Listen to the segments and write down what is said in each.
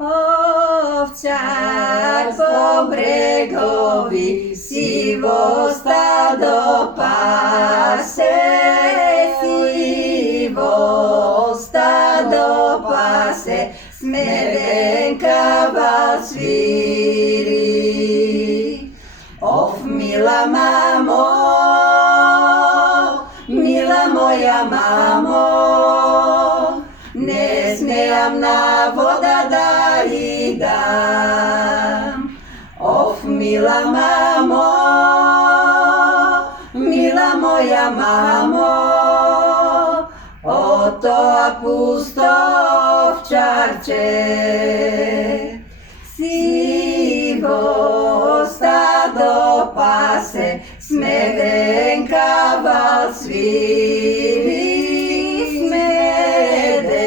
Овчар по брегови сиво стадо пасе, сиво стадо пасе, смеденка свири. Оф, мила мамо, мила моја мамо, не смеам на вода да идам. Оф, мила мамо, мила моја мамо, о тоа пусто овчарче. Сиво стадо пасе, смеденка свири, смеденка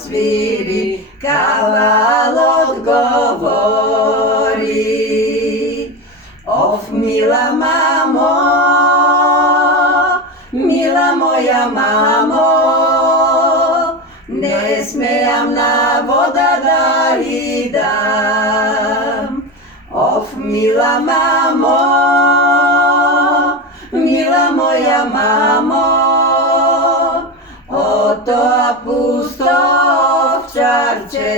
свири, кавалот говори. Оф, мила мамо, мила моја мамо, не смеам на вода да идам. Оф, мила мамо, мила моја мамо, о тоа пусто овчарче.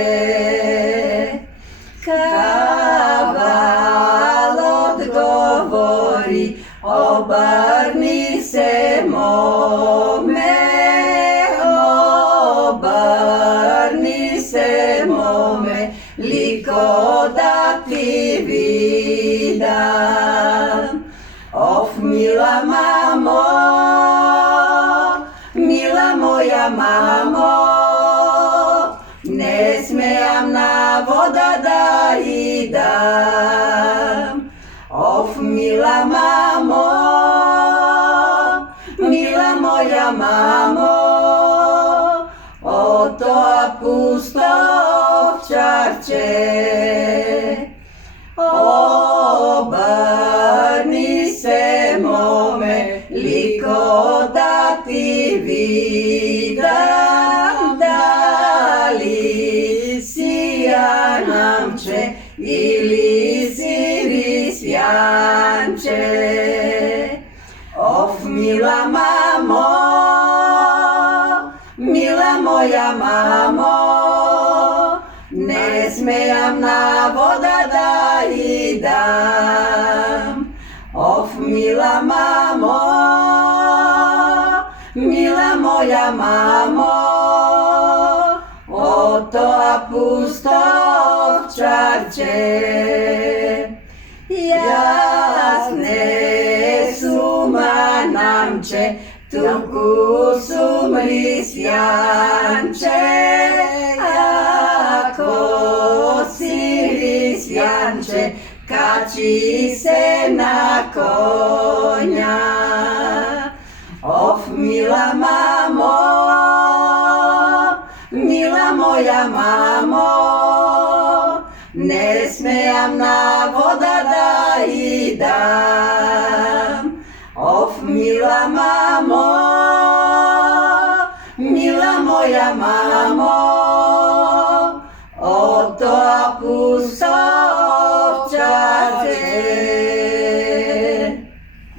Кавалот говори, обрни се моме, обрни се моме, лико да ти видам. Оф, мила мамо, мила моја мамо, не смеам на вода да идам. Оф, мила мамо, мила моја мамо, о тоа пусто овчарче. Обрни се моме, лико да ти видам, дали си јанамче или си рисјанче. Оф, мила мамо, мила моја мамо, не смеам на вода да идам. Оф, мила мамо, мила моја мамо, о тоа пусто овчарче. Јас не сум анамче, туку сум рисјанче. Ако си рисјанче, качи се на коња. Оф, мила мамо, мила моја мамо, не смеам на вода да идам. Оф, мила мамо, мила моја мамо,